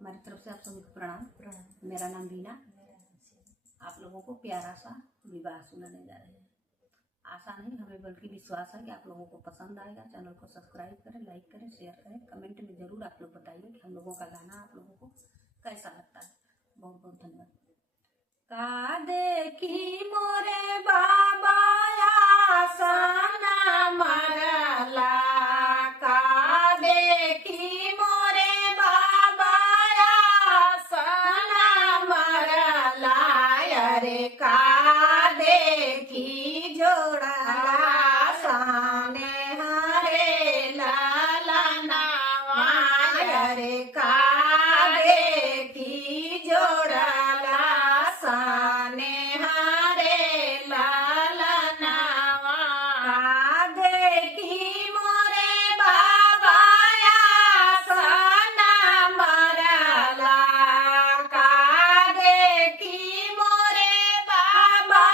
हमारी तरफ से आप सभी को प्रणाम। मेरा नाम बीना। आप लोगों को प्यारा सा विवाह सुनाने जा रहे हैं। आशा नहीं हमें बल्कि विश्वास है कि आप लोगों को पसंद आएगा। चैनल को सब्सक्राइब करें, लाइक करें, शेयर करें। कमेंट में जरूर आप लोग बताइए कि हम लोगों का गाना आप लोगों को कैसा लगता है। बहुत बहुत धन्यवाद। का देखी मोरे बाबा आसना मरला, का देखी मोरे बाबा आसना मरला, अरे का देखी जोड़ला साने हरे लाला नावा, अरे का देखी जोड़ला साने हरे लाला नावा, का देखी मोरे बाबा आसना मरला, का देखी मोरे बाबा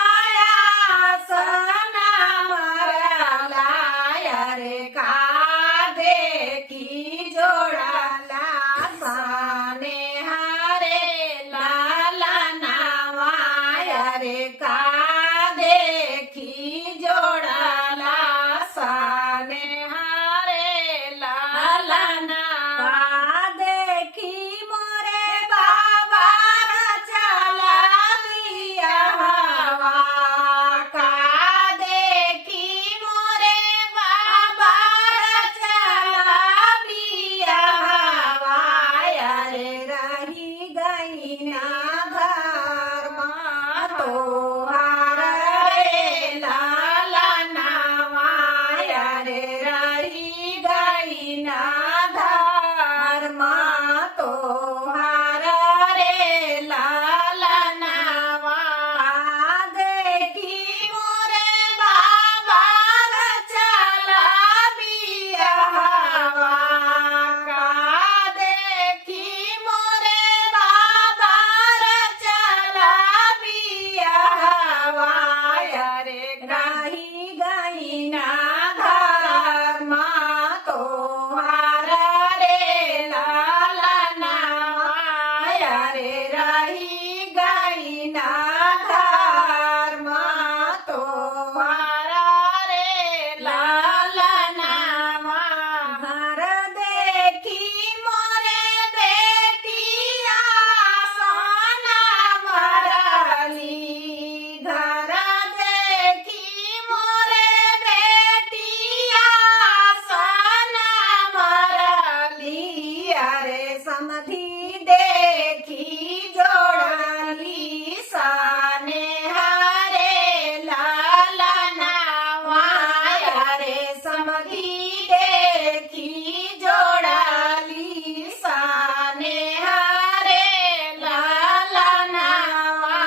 आसना मरला, अरे का देखी जोड़ला साने हरे लाला नावा, अरे का देखी जोड़ला साने हरे लाला नावा, देखी मोरे बाबा चला दिया हवा, का देखी मोरे बाबा चला दिया हवा, अरे रही गई ना धर्म तोहार रे लाला नावा, अरे रही गई ना धर्म तोहार रे लाला नावा, देखी मोरे बाबा चला बिया हवा, का देखी मोरे बाबा चला बिया हवा, अरे रही गई ना धर्म तोहार रे लाला नावा, अरे रही गई ना धर्म तोहार रे लाला नावा, घर देखी मोरे बेटिया सोना मरली, घर देखी मोरे बेटिया सोना मरली, अरे समधी देखी जोड़ली साने हरे लाला नावा, अरे समधी देखी जोड़ली साने हरे लाला नावा,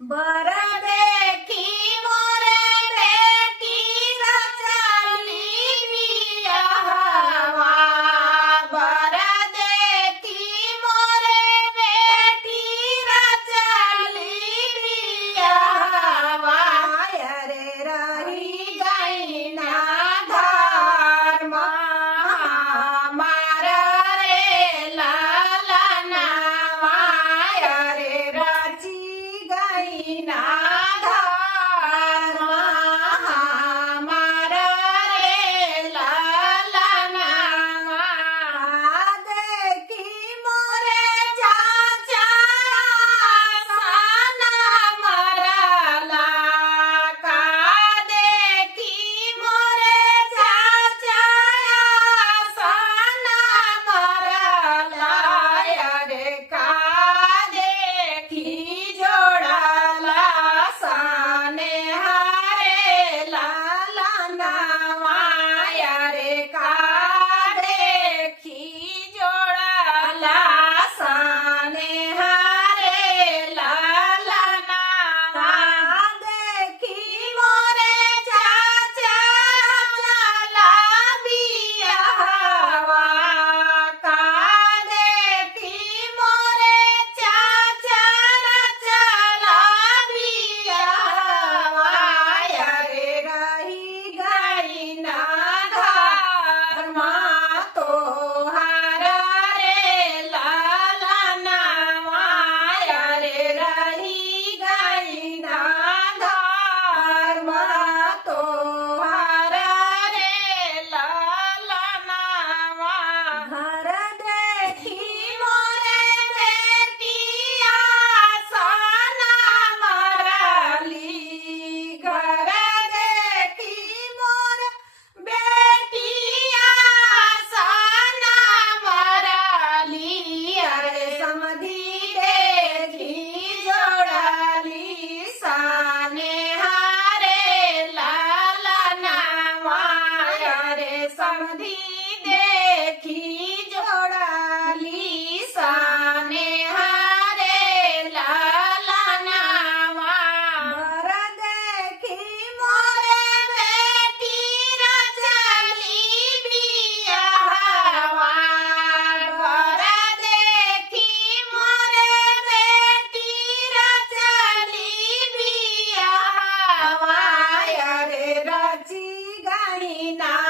बर देखी मोरे बेटी रचली बिया हवा, बर देखी मोरे નવાય રે રચી ગણી ના